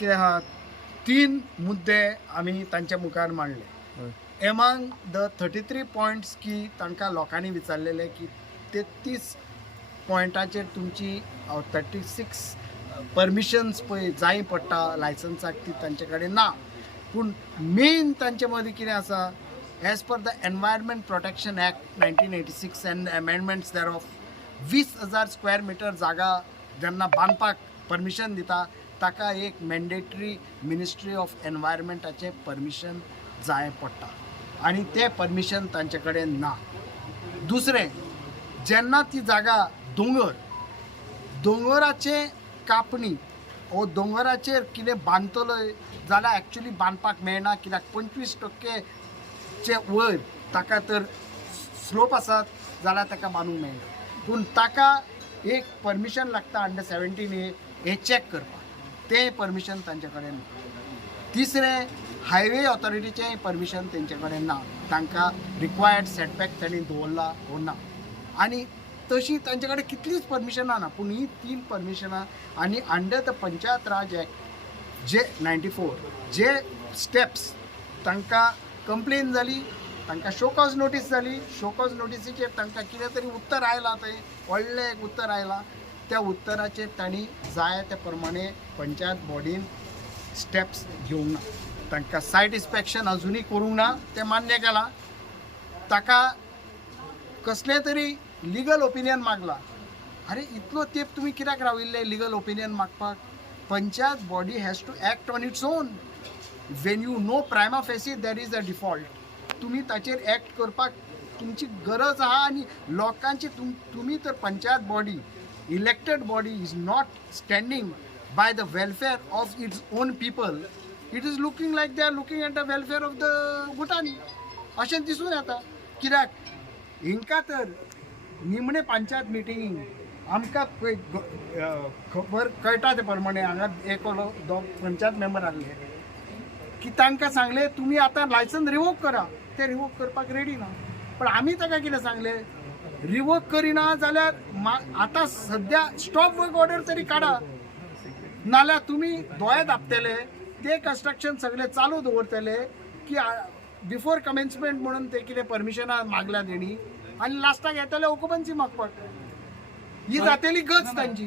कितें आहा 3 मुद्दे आमी तांच्या मुखार मांडले. एमांग द 33 पॉयंट्स की तांकां लोकांनी विचारलेले की 33 पॉयंटाचेर तुमची 36 परमिशन्स पळय जाय पडटा लायसन्साक ती तांचे कडेन ना. पूण मेन तांचे मदीं कितें आसा, as per the environment protection act 1986 and amendments thereof 20,000 square metre जागा जेन्ना बांदपाक परमिशन दिता ताका एक मॅन्डेटरी मिनिस्ट्री ऑफ एनवायरमेंटाचें परमिशन जाय पडटा आनी तें परमिशन तांचे कडेन ना. दुसरें, जेन्ना ती जागा दोंगराचे कापणी वो दोंगराचेर कितें बांदतलो जाल्यार एक्चुली बांदपाक मेळना, कित्याक 25% चे वयर ताका तर स्लोप आसात जाल्यार ताका बांदूंक मेळना. पूण ताका एक परमिशन लागता अंडर 17A हे चॅक करपाक, तें परमिशन तांचे कडेन ना. तिसरें, हायवे ऑथॉरिटीचें परमिशन तेंचे कडेन ना, तांकां रिक्वायर्ड सेटबॅक तांणी दवरला वो ना. आनी तशी तांचे कडेन कितलीच परमिशनां ना, पूण ही 3 परमिशनां आनी under the panchayat Raj act जे 94 जे स्टेप्स तांकां कंप्लेन जाली, तांकां शोकॉज नोटीस जाली. शोकॉज नोटिसीचेर तांकां कितें तरी उत्तर आयलां, थंय व्हडलें एक उत्तर आयलां. त्या उत्तराचेर तांणी जाय त्या प्रमाणे पंचायत बॉडीन स्टेप्स घेवंक ना. तांकां सायट इन्स्पेक्शन अजुनूय करूंक ना, तें मान्य केलां. ताका कसलें तरी लिगल ओपिनियन मागला. अरे इतलो तेंप तुमी कित्याक राविल्ले लिगल ओपिनियन मागपाक? Panchayat body has to act on its own. When you know prima facie there is a default, तुमी ताचेर एक्ट करपाक तुमची गरज आहा. आनी लोकांची तुमी तर panchayat body elected body is not standing by the welfare of its own people. It is looking like they are looking at the welfare of the भुटानी अशें दिसून येता. कित्याक हिंकां तर निमणे पंचायत मिटिंगीक आमकां खबर कळटा ते प्रमाणे हांगा एक पंचायत मेंबर आहले की तांकां सांगले तुमी आतां लायसन्स रिवोक करा. ते रिवोक करपाक रेडी ना. पण आमी ताका कितें सांगले, रिवोक करिना जाल्यार आतां सद्या स्टॉप वर्क ऑर्डर तरी काडा, नाल्यार तुमी दोळे धापतले, ते कन्स्ट्रक्शन सगळे चालू दवरतले की बिफोर कमेन्समेंट म्हणून ते कितें परमिशनां मागल्या तेणी, आनी लास्टाक येतले ऑक्युपन्सी मागपाक. ही जातली गच तांची.